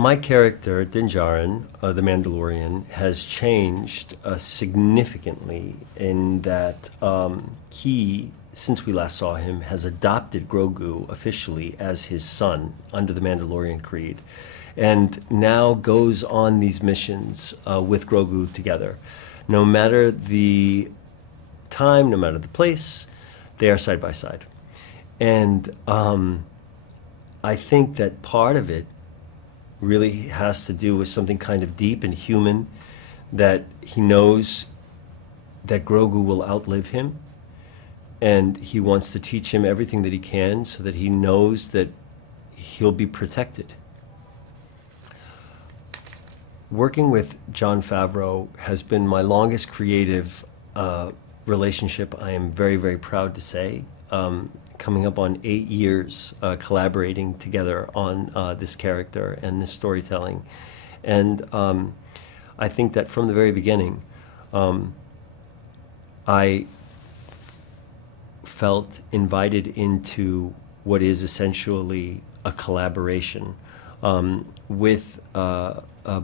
my character, Djarin, the Mandalorian, has changed significantly in that he, since we last saw him, has adopted Grogu officially as his son under the Mandalorian Creed, and now goes on these missions with Grogu together. No matter the time, no matter the place, they are side by side. And I think that part of it really has to do with something kind of deep and human, that he knows that Grogu will outlive him, and he wants to teach him everything that he can so that he knows that he'll be protected. Working with Jon Favreau has been my longest creative relationship, I am very, very proud to say. Coming up on 8 years collaborating together on this character and this storytelling. And I think that from the very beginning, I felt invited into what is essentially a collaboration with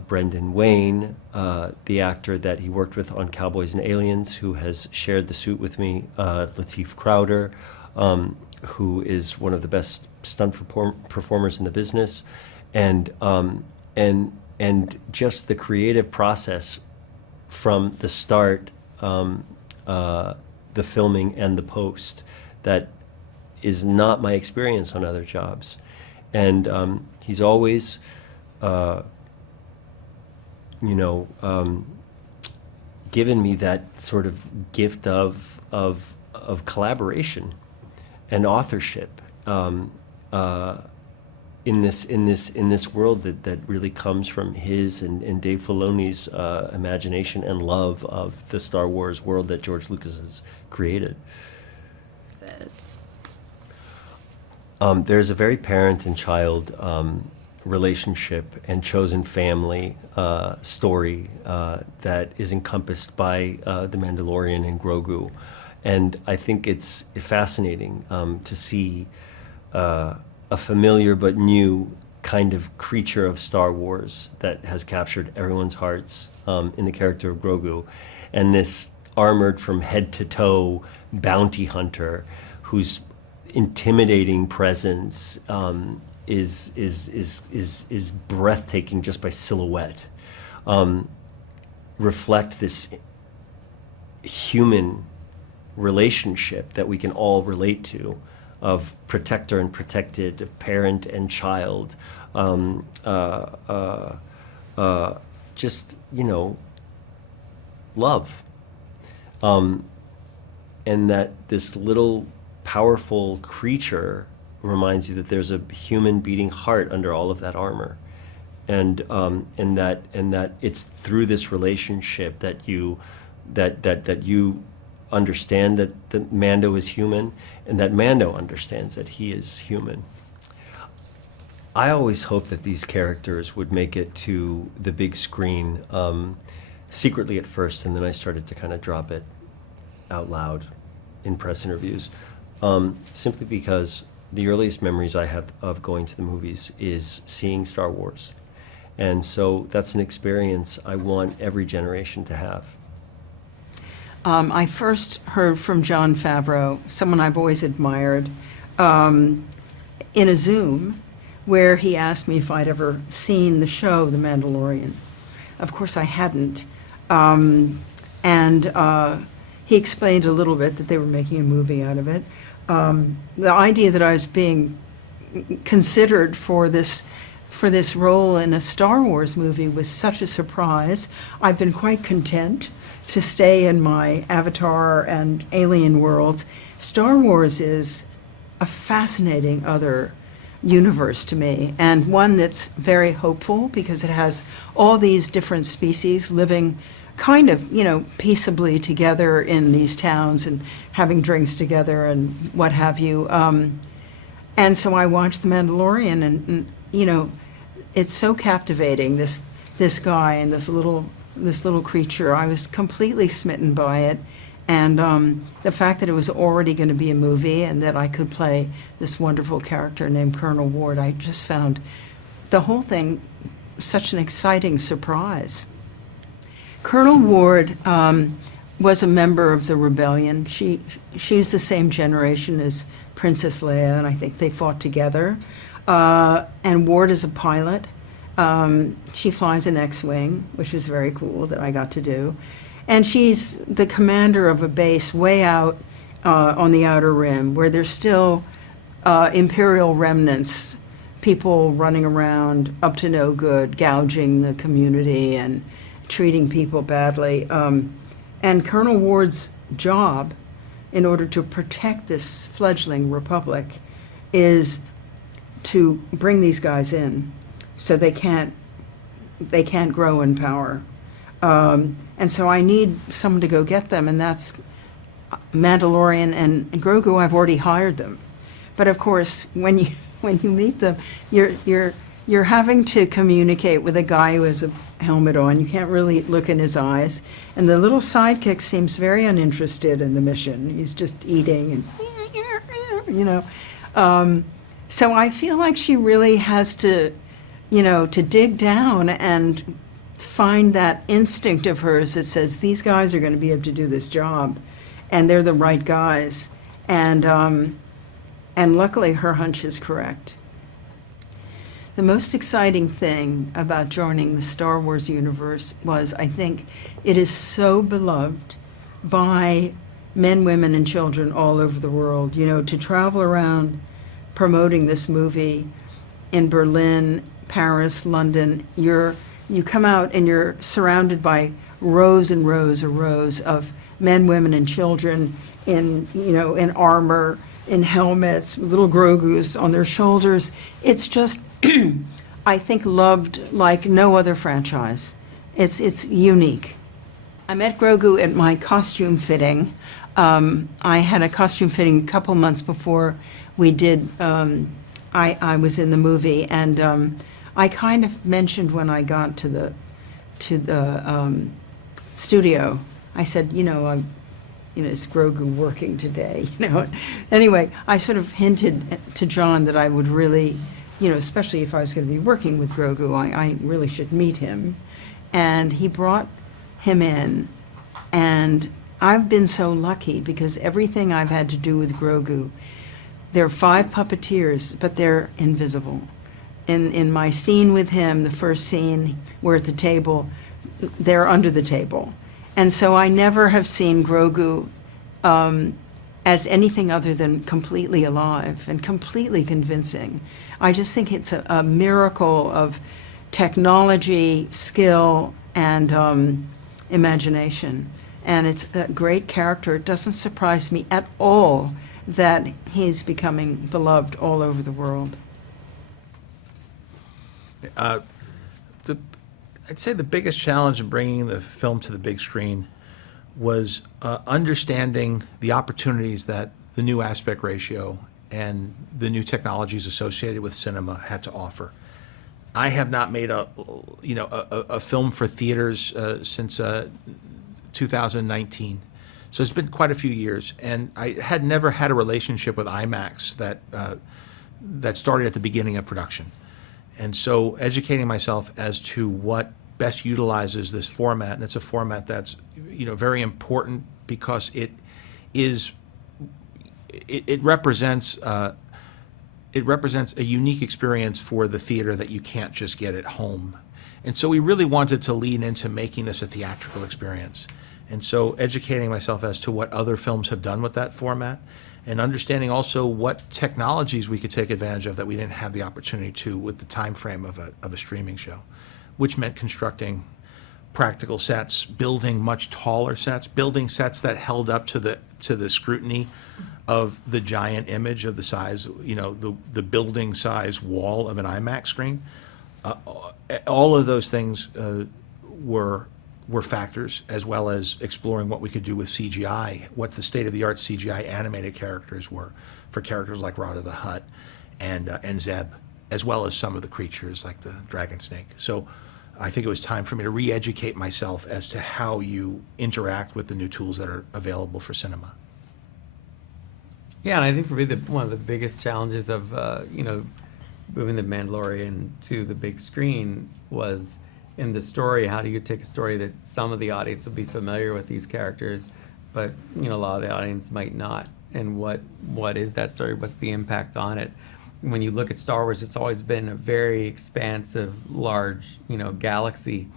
Brendan Wayne, the actor that he worked with on Cowboys and Aliens, who has shared the suit with me, Lateef Crowder, who is one of the best stunt performers in the business, and just the creative process from the start, the filming and the post, that is not my experience on other jobs. And he's always, given me that sort of gift of collaboration and authorship in this world that really comes from his and Dave Filoni's imagination and love of the Star Wars world that George Lucas has created. There's a very parent and child relationship and chosen family story that is encompassed by The Mandalorian and Grogu. And I think it's fascinating to see a familiar but new kind of creature of Star Wars that has captured everyone's hearts in the character of Grogu, and this armored from head to toe bounty hunter whose intimidating presence is breathtaking just by silhouette. Reflect this human relationship that we can all relate to, of protector and protected, of parent and child, just, love. And that this little powerful creature reminds you that there's a human beating heart under all of that armor. And that it's through this relationship that you understand that the Mando is human, and that Mando understands that he is human. I always hoped that these characters would make it to the big screen, secretly at first, and then I started to kind of drop it out loud in press interviews, simply because the earliest memories I have of going to the movies is seeing Star Wars. And so that's an experience I want every generation to have. I first heard from Jon Favreau, someone I've always admired, in a Zoom where he asked me if I'd ever seen the show, The Mandalorian. Of course I hadn't. He explained a little bit that they were making a movie out of it. The idea that I was being considered for this role in a Star Wars movie was such a surprise. I've been quite content to stay in my Avatar and Alien worlds. Star Wars is a fascinating other universe to me, and one that's very hopeful because it has all these different species living kind of, peaceably together in these towns and having drinks together and what have you. And so I watched The Mandalorian, and it's so captivating, this guy and this little creature. I was completely smitten by it. And the fact that it was already going to be a movie and that I could play this wonderful character named Colonel Ward, I just found the whole thing such an exciting surprise. Colonel Ward was a member of the rebellion. She's the same generation as Princess Leia, and I think they fought together. And Ward is a pilot. She flies an X-wing, which is very cool that I got to do. And she's the commander of a base way out on the Outer Rim, where there's still Imperial remnants, people running around up to no good, gouging the community and treating people badly. And Colonel Ward's job, in order to protect this fledgling republic, is to bring these guys in so they can't grow in power. And so I need someone to go get them, and that's Mandalorian and Grogu. I've already hired them. But of course, when you meet them, you're having to communicate with a guy who has a helmet on. You can't really look in his eyes. And the little sidekick seems very uninterested in the mission. He's just eating and, you know. So I feel like she really has to, to dig down and find that instinct of hers that says, these guys are going to be able to do this job, and they're the right guys. And luckily, her hunch is correct. The most exciting thing about joining the Star Wars universe was, I think, it is so beloved by men, women, and children all over the world. To travel around promoting this movie in Berlin, Paris, London, you come out and you're surrounded by rows and rows and rows of men, women, and children in armor, in helmets, little Grogus on their shoulders. It's just, I think, loved like no other franchise. It's unique. I met Grogu at my costume fitting. I had a costume fitting a couple months before we did, I was in the movie, and I kind of mentioned when I got to the studio, I said, is Grogu working today? Anyway, I sort of hinted to Jon that I would really, especially if I was going to be working with Grogu, I really should meet him. And he brought him in, and I've been so lucky because everything I've had to do with Grogu, there are 5 puppeteers, but they're invisible. In my scene with him, the first scene, we're at the table, they're under the table. And so I never have seen Grogu as anything other than completely alive and completely convincing. I just think it's a miracle of technology, skill, and imagination. And it's a great character. It doesn't surprise me at all that he's becoming beloved all over the world. I'd say the biggest challenge in bringing the film to the big screen was understanding the opportunities that the new aspect ratio and the new technologies associated with cinema had to offer. I have not made a film for theaters since 2019, so it's been quite a few years, and I had never had a relationship with IMAX that started at the beginning of production. And so educating myself as to what best utilizes this format, and it's a format that's very important because it represents a unique experience for the theater that you can't just get at home. And so we really wanted to lean into making this a theatrical experience. And so educating myself as to what other films have done with that format, and understanding also what technologies we could take advantage of that we didn't have the opportunity to with the time frame of a streaming show, which meant constructing practical sets, building much taller sets, building sets that held up to the scrutiny of the giant image of the size, the building size wall of an IMAX screen. All of those things were factors, as well as exploring what we could do with CGI, what the state-of-the-art CGI animated characters were for characters like Rada the Hutt and Zeb, as well as some of the creatures like the dragon snake. So I think it was time for me to re-educate myself as to how you interact with the new tools that are available for cinema. Yeah, and I think for me, one of the biggest challenges of, moving the Mandalorian to the big screen was in the story. How do you take a story that some of the audience will be familiar with these characters, but a lot of the audience might not? And what is that story? What's the impact on it? When you look at Star Wars, it's always been a very expansive, large, galaxy.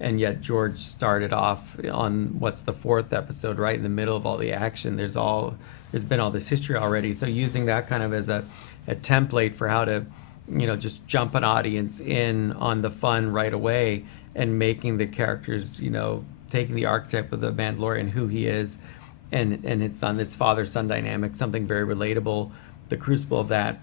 And yet George started off on what's the 4th episode, right in the middle of all the action. There's been all this history already. So using that kind of as a template for how to, just jump an audience in on the fun right away, and making the characters, taking the archetype of the Mandalorian, who he is, and his son, this father-son dynamic, something very relatable. The crucible of that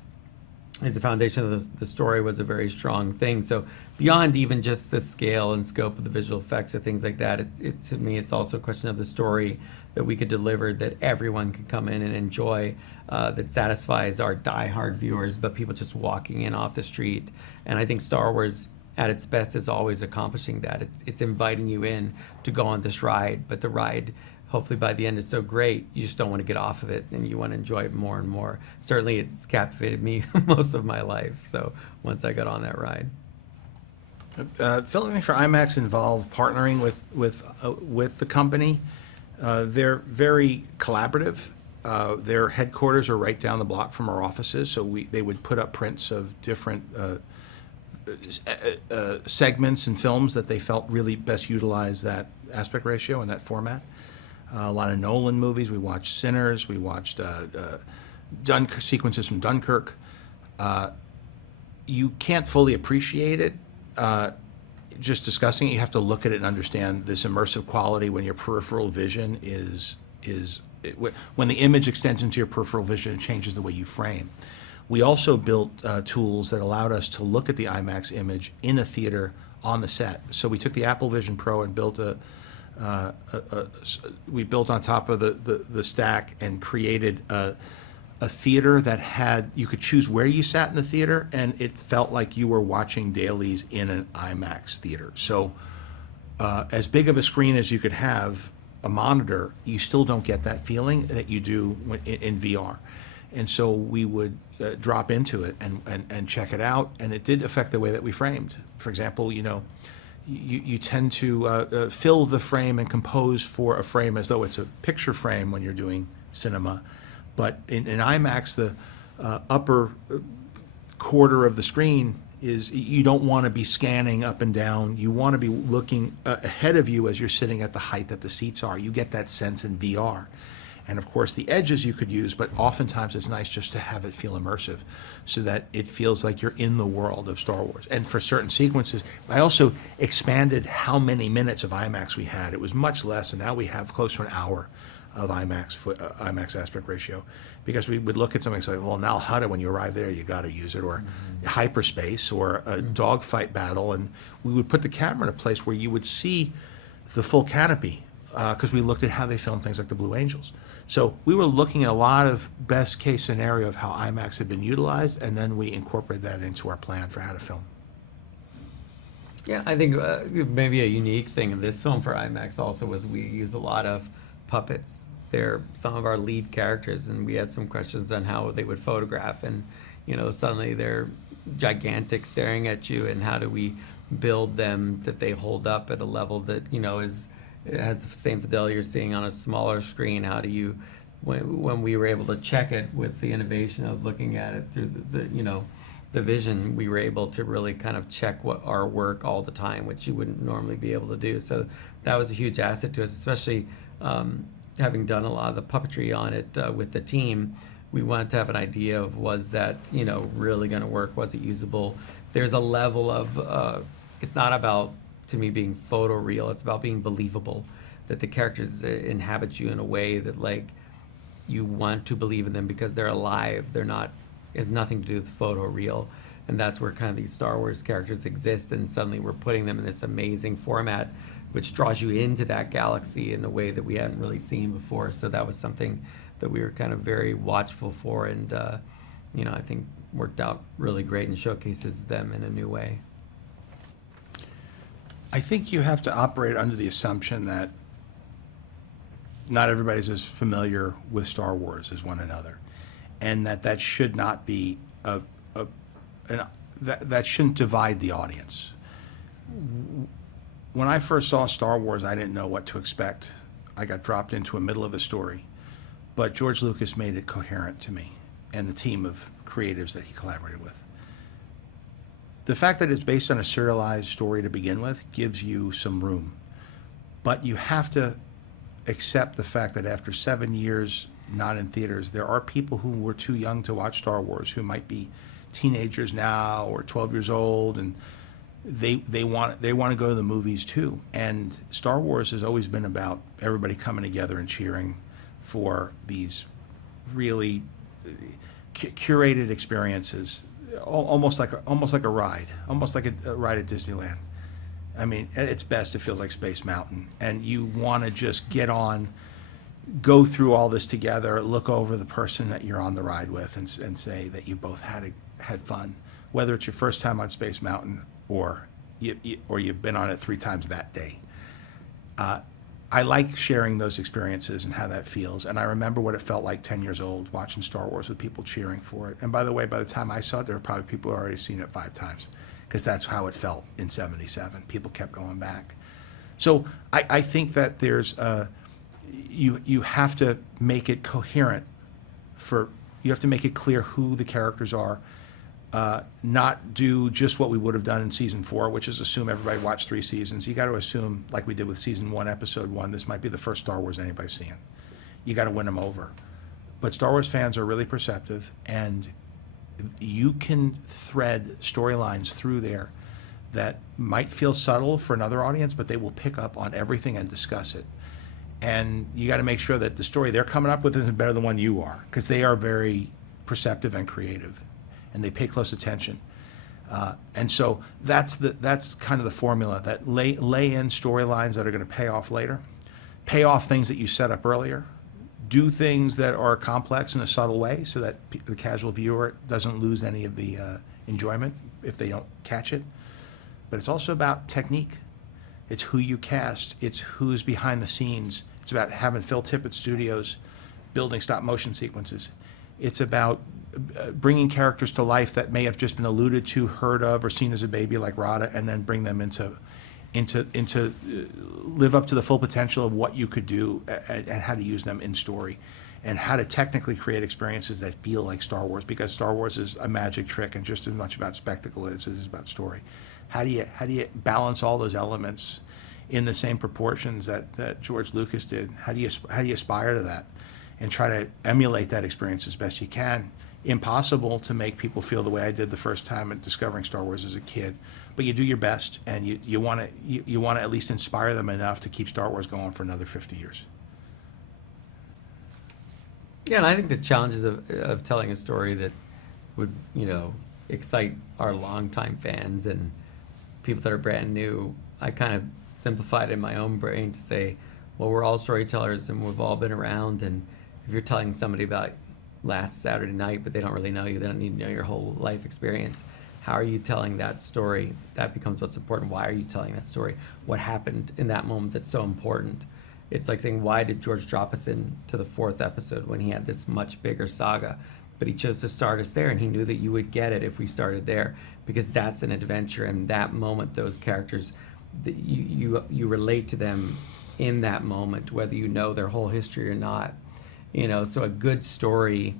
is the foundation of the story, was a very strong thing. So beyond even just the scale and scope of the visual effects and things like that, to me, it's also a question of the story that we could deliver, that everyone could come in and enjoy, that satisfies our diehard viewers, but people just walking in off the street. And I think Star Wars at its best is always accomplishing that. It's inviting you in to go on this ride, but the ride, hopefully by the end, is so great you just don't want to get off of it, and you want to enjoy it more and more. Certainly it's captivated me most of my life, so once I got on that ride. Filming for IMAX involved partnering with the company. They're very collaborative. Their headquarters are right down the block from our offices, so they would put up prints of different segments and films that they felt really best utilized that aspect ratio and that format. A lot of Nolan movies. We watched Sinners. We watched sequences from Dunkirk. You can't fully appreciate it just discussing it. You have to look at it and understand this immersive quality when your peripheral vision when the image extends into your peripheral vision, it changes the way you frame. We also built tools that allowed us to look at the IMAX image in a theater on the set. So we took the Apple Vision Pro and built we built on top of the stack and created a theater that you could choose where you sat in the theater, and it felt like you were watching dailies in an IMAX theater. So as big of a screen as you could have, a monitor, you still don't get that feeling that you do in VR. And so we would drop into it and check it out, and it did affect the way that we framed. For example, you tend to fill the frame and compose for a frame as though it's a picture frame when you're doing cinema. But in IMAX, the upper quarter of the screen is, you don't want to be scanning up and down. You want to be looking ahead of you as you're sitting at the height that the seats are. You get that sense in VR. And of course, the edges you could use, but oftentimes it's nice just to have it feel immersive so that it feels like you're in the world of Star Wars. And for certain sequences, I also expanded how many minutes of IMAX we had. It was much less, and now we have close to an hour of IMAX aspect ratio, because we would look at something like, well, Nal Hutta, when you arrive there, you got to use it, or hyperspace, or a dogfight battle, and we would put the camera in a place where you would see the full canopy, because we looked at how they filmed things like the Blue Angels. So we were looking at a lot of best case scenario of how IMAX had been utilized, and then we incorporated that into our plan for how to film. Yeah, I think maybe a unique thing in this film for IMAX also was we use a lot of puppets. They're some of our lead characters, and we had some questions on how they would photograph, and suddenly they're gigantic staring at you, and how do we build them that they hold up at a level that it has the same fidelity you're seeing on a smaller screen. How do you, when we were able to check it with the innovation of looking at it through the vision, we were able to really kind of check what our work all the time, which you wouldn't normally be able to do. So that was a huge asset to us, especially having done a lot of the puppetry on it with the team. We wanted to have an idea of, was that really going to work? Was it usable? There's a level of it's not about, to me, being photoreal. It's about being believable, that the characters inhabit you in a way that you want to believe in them because they're alive. They're not. It has nothing to do with photoreal, and that's where kind of these Star Wars characters exist. And suddenly we're putting them in this amazing format, which draws you into that galaxy in a way that we hadn't really seen before. So that was something that we were kind of very watchful for, and I think worked out really great and showcases them in a new way. I think you have to operate under the assumption that not everybody's as familiar with Star Wars as one another, and that should not be that shouldn't divide the audience. When I first saw Star Wars, I didn't know what to expect. I got dropped into the middle of a story, but George Lucas made it coherent to me and the team of creatives that he collaborated with. The fact that it's based on a serialized story to begin with gives you some room, but you have to accept the fact that after 7 years not in theaters, there are people who were too young to watch Star Wars, who might be teenagers now or 12 years old, and they want to go to the movies too. And Star Wars has always been about everybody coming together and cheering for these really curated experiences, almost like a ride, almost like a ride at Disneyland. I mean, at its best, it feels like Space Mountain, and you want to just get on, go through all this together, look over the person that you're on the ride with, and say that you both had fun, whether it's your first time on Space Mountain or you've been on it 3 times that day. I like sharing those experiences and how that feels, and I remember what it felt like 10 years old watching Star Wars with people cheering for it. And by the way, by the time I saw it, there were probably people who had already seen it 5 times, because that's how it felt in '77. People kept going back. So I think that there's you have to make it coherent. You have to make it clear who the characters are. Not do just what we would have done in season 4, which is assume everybody watched 3 seasons. You got to assume, like we did with season 1, episode 1, this might be the first Star Wars anybody's seeing. You got to win them over. But Star Wars fans are really perceptive, and you can thread storylines through there that might feel subtle for another audience, but they will pick up on everything and discuss it. And you got to make sure that the story they're coming up with isn't better than one you are, because they are very perceptive and creative, and they pay close attention. And so that's kind of the formula, that lay in storylines that are going to pay off later, pay off things that you set up earlier, do things that are complex in a subtle way so that the casual viewer doesn't lose any of the enjoyment if they don't catch it. But it's also about technique. It's who you cast. It's who's behind the scenes. It's about having Phil Tippett Studios building stop motion sequences. It's about bringing characters to life that may have just been alluded to, heard of, or seen as a baby, like Rada, and then bring them into live up to the full potential of what you could do, and how to use them in story, and how to technically create experiences that feel like Star Wars, because Star Wars is a magic trick and just as much about spectacle as it is about story. How do you balance all those elements in the same proportions that George Lucas did? How do you aspire to that and try to emulate that experience as best you can? Impossible to make people feel the way I did the first time at discovering Star Wars as a kid, but you do your best, and you want to at least inspire them enough to keep Star Wars going for another 50 years. Yeah, and I think the challenges of telling a story that would, excite our longtime fans and people that are brand new, I kind of simplified in my own brain to say, well, we're all storytellers and we've all been around, and if you're telling somebody about last Saturday night, but they don't really know you, they don't need to know your whole life experience, how are you telling that story? That becomes what's important. Why are you telling that story? What happened in that moment that's so important? It's like saying, why did George drop us into the 4th episode when he had this much bigger saga? But he chose to start us there, and he knew that you would get it if we started there, because that's an adventure, and that moment, those characters, you relate to them in that moment, whether you know their whole history or not. So a good story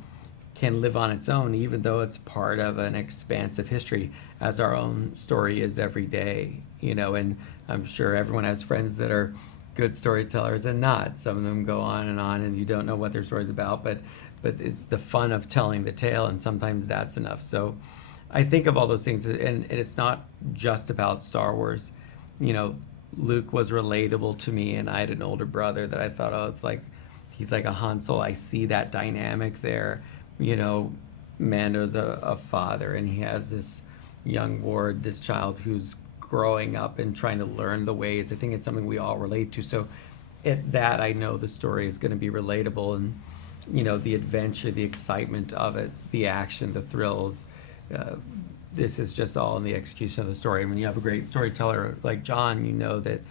can live on its own, even though it's part of an expansive history, as our own story is every day. And I'm sure everyone has friends that are good storytellers and not. Some of them go on, and you don't know what their story's about, but it's the fun of telling the tale, and sometimes that's enough. So I think of all those things, and it's not just about Star Wars. Luke was relatable to me, and I had an older brother that I thought, it's like, he's like a Han Solo. I see that dynamic there. Mando's a father, and he has this young ward, this child who's growing up and trying to learn the ways. I think it's something we all relate to. So at that, I know the story is going to be relatable, and the adventure, the excitement of it, the action, the thrills. This is just all in the execution of the story. And when you have a great storyteller like Jon, you know that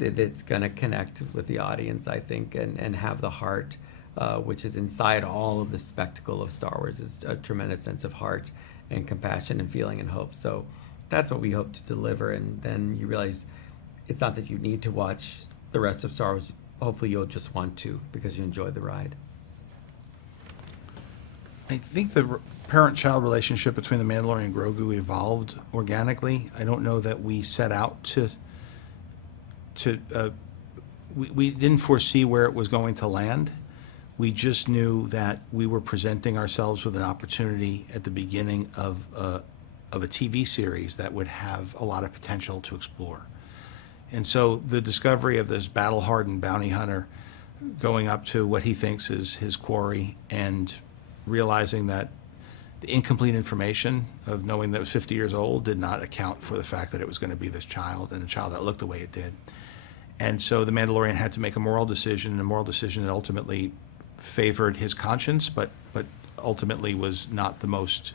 it's going to connect with the audience, I think, and have the heart, which is inside all of the spectacle of Star Wars, is a tremendous sense of heart and compassion and feeling and hope. So that's what we hope to deliver. And then you realize it's not that you need to watch the rest of Star Wars. Hopefully you'll just want to because you enjoyed the ride. I think the parent-child relationship between the Mandalorian and Grogu evolved organically. I don't know that we set out to we didn't foresee where it was going to land. We just knew that we were presenting ourselves with an opportunity at the beginning of a TV series that would have a lot of potential to explore. And so the discovery of this battle-hardened bounty hunter going up to what he thinks is his quarry and realizing that the incomplete information of knowing that it was 50 years old did not account for the fact that it was going to be this child, and a child that looked the way it did. And so the Mandalorian had to make a moral decision, and a moral decision that ultimately favored his conscience, but ultimately was not the most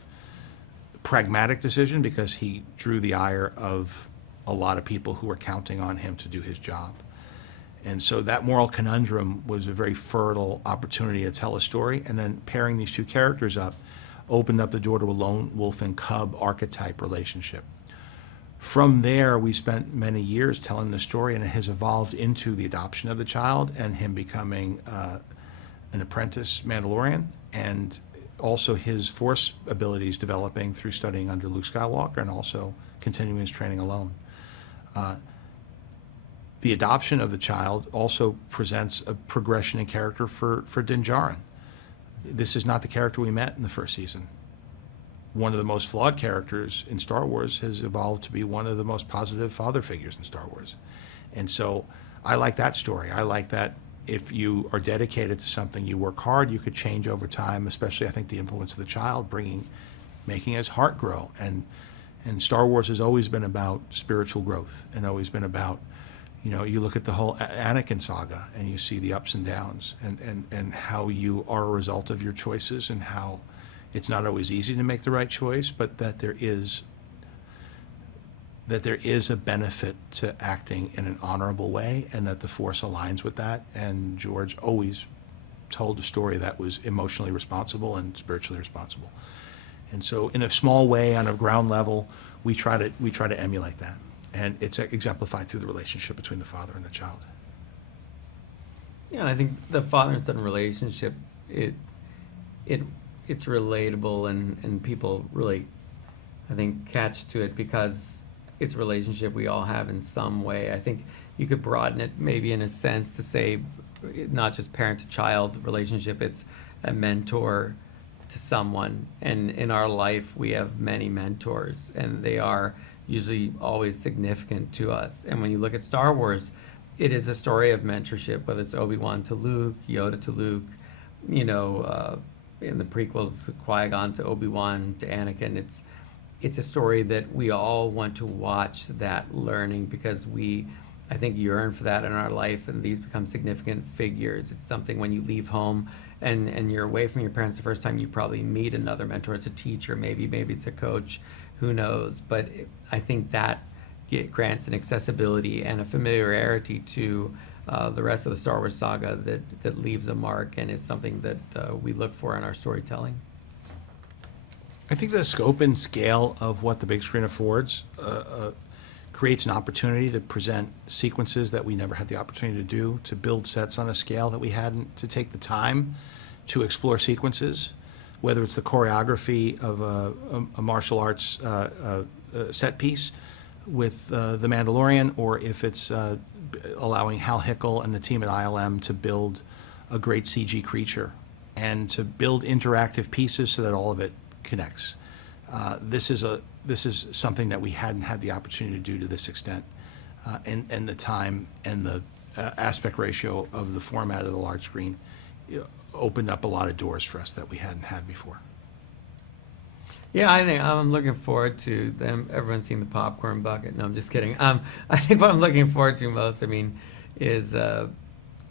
pragmatic decision because he drew the ire of a lot of people who were counting on him to do his job. And so that moral conundrum was a very fertile opportunity to tell a story, and then pairing these two characters up opened up the door to a lone wolf and cub archetype relationship. From there, we spent many years telling the story, and it has evolved into the adoption of the child and him becoming an apprentice Mandalorian, and also his Force abilities developing through studying under Luke Skywalker and also continuing his training alone. The adoption of the child also presents a progression in character for Din Djarin. This is not the character we met in the first season. One of the most flawed characters in Star Wars has evolved to be one of the most positive father figures in Star Wars. And so I like that story. I like that if you are dedicated to something, you work hard, you could change over time, especially I think the influence of the child, making his heart grow. And Star Wars has always been about spiritual growth and always been about, you look at the whole Anakin saga and you see the ups and downs and how you are a result of your choices and how it's not always easy to make the right choice, but that there is a benefit to acting in an honorable way and that the Force aligns with that. And George always told a story that was emotionally responsible and spiritually responsible. And so in a small way, on a ground level, we try to emulate that. And it's exemplified through the relationship between the father and the child. Yeah, I think the father and son relationship, it's relatable and people really, I think, catch to it because it's a relationship we all have in some way. I think you could broaden it maybe in a sense to say not just parent to child relationship, it's a mentor to someone. And in our life, we have many mentors, and they are usually always significant to us. And when you look at Star Wars, it is a story of mentorship, whether it's Obi-Wan to Luke, Yoda to Luke, in the prequels, Qui-Gon to Obi-Wan to Anakin. It's a story that we all want to watch that learning because we, I think, yearn for that in our life, and these become significant figures. It's something when you leave home and you're away from your parents the first time, you probably meet another mentor. It's a teacher, maybe it's a coach, who knows? But I think that grants an accessibility and a familiarity to the rest of the Star Wars saga that leaves a mark and is something that we look for in our storytelling. I think the scope and scale of what the big screen affords creates an opportunity to present sequences that we never had the opportunity to do, to build sets on a scale that we hadn't, to take the time to explore sequences, whether it's the choreography of a martial arts set piece with The Mandalorian, or if it's allowing Hal Hickel and the team at ILM to build a great CG creature and to build interactive pieces so that all of it connects. This is something that we hadn't had the opportunity to do to this extent, and the time and the aspect ratio of the format of the large screen opened up a lot of doors for us that we hadn't had before. Yeah, I think I'm looking forward to them. Everyone's seen the popcorn bucket. No, I'm just kidding. I think what I'm looking forward to most, is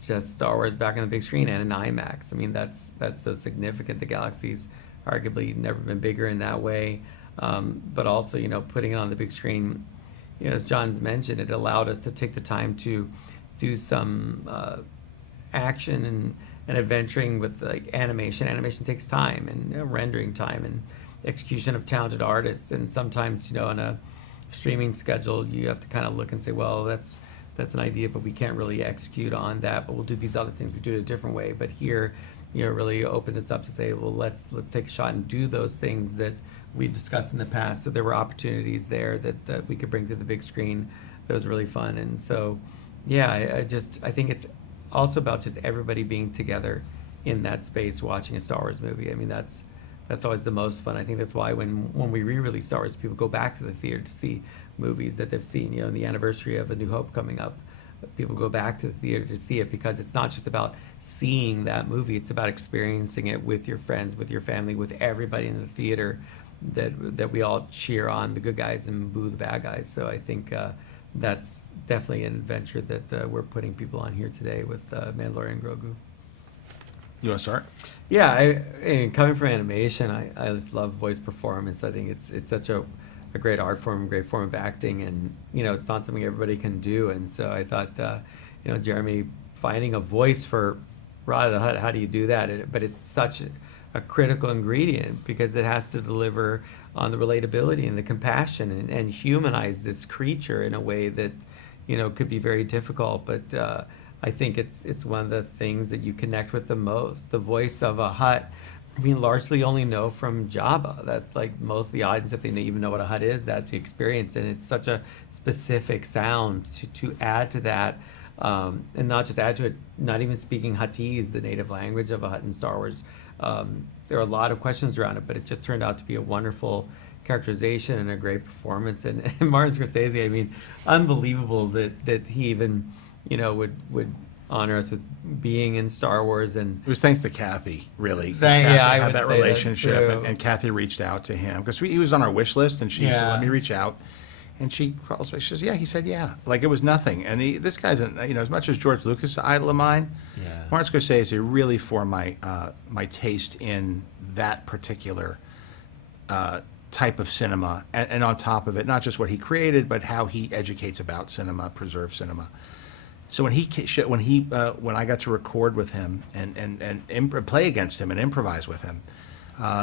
just Star Wars back on the big screen and in IMAX. That's so significant. The galaxy's arguably never been bigger in that way. But also, putting it on the big screen, as John's mentioned, it allowed us to take the time to do some action and adventuring with like animation. Animation takes time and rendering time, execution of talented artists. And sometimes, you know, on a streaming schedule, you have to kind of look and say, well, that's an idea, but we can't really execute on that, but we'll do these other things. We do it a different way. But here, you know, really opened us up to say, well, let's take a shot and do those things that we've discussed in the past. So there were opportunities there that we could bring to the big screen. That was really fun. And so, yeah, I think it's also about just everybody being together in that space watching a Star Wars movie. I mean, that's always the most fun. I think that's why when we re-release Star Wars, people go back to the theater to see movies that they've seen. You know, the anniversary of A New Hope coming up, people go back to the theater to see it, because it's not just about seeing that movie, it's about experiencing it with your friends, with your family, with everybody in the theater, that we all cheer on the good guys and boo the bad guys. So I think that's definitely an adventure that we're putting people on here today with Mandalorian and Grogu. You want to start? Yeah, and coming from animation, I just love voice performance. I think it's such a great art form, great form of acting, and you know, it's not something everybody can do. And so I thought, you know, Jeremy, finding a voice for Rada the Hutt, how do you do that? But it's such a critical ingredient, because it has to deliver on the relatability and the compassion and humanize this creature in a way that, you know, could be very difficult. But I think it's one of the things that you connect with the most. The voice of a Hutt, we largely only know from Jabba. That, like, most of the audience, if they even know what a Hutt is, that's the experience. And it's such a specific sound to add to that, and not just add to it, not even speaking Huttese, the native language of a Hutt in Star Wars. There are a lot of questions around it, but it just turned out to be a wonderful characterization and a great performance. And Martin Scorsese, I mean, unbelievable that he even, you know, would honor us with being in Star Wars. And It was thanks to Kathy, really. 'Cause Yeah, Kathy I had would that say that's relationship, true. and Kathy reached out to him because he was on our wish list, and she said, Yeah. "Let me reach out." And she calls me. She says, "Yeah." He said, "Yeah." Like it was nothing. And this guy's, you know, as much as George Lucas, idol of mine, Yeah. Martin Scorsese really formed my taste in that particular type of cinema, and on top of it, not just what he created, but how he educates about cinema, preserves cinema. So when I got to record with him and play against him and improvise with him,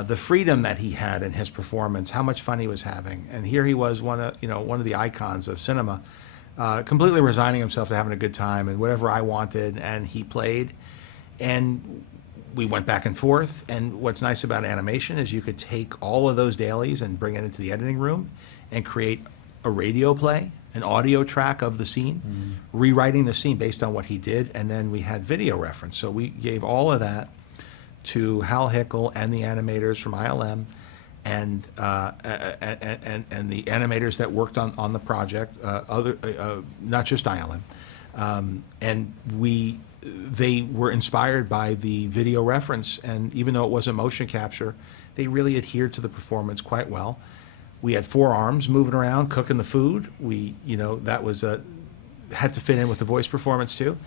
the freedom that he had in his performance, how much fun he was having, and here he was one of the icons of cinema, completely resigning himself to having a good time and whatever I wanted, and he played, and we went back and forth. And what's nice about animation is you could take all of those dailies and bring it into the editing room and create a radio play, an audio track of the scene, rewriting the scene based on what he did, and then we had video reference. So we gave all of that to Hal Hickel and the animators from ILM, and the animators that worked on the project, not just ILM, and they were inspired by the video reference, and even though it wasn't motion capture, they really adhered to the performance quite well. We had 4 arms moving around, cooking the food. That was had to fit in with the voice performance too.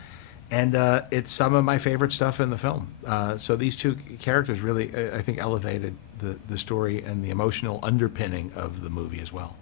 And it's some of my favorite stuff in the film. So these two characters really, I think, elevated the story and the emotional underpinning of the movie as well.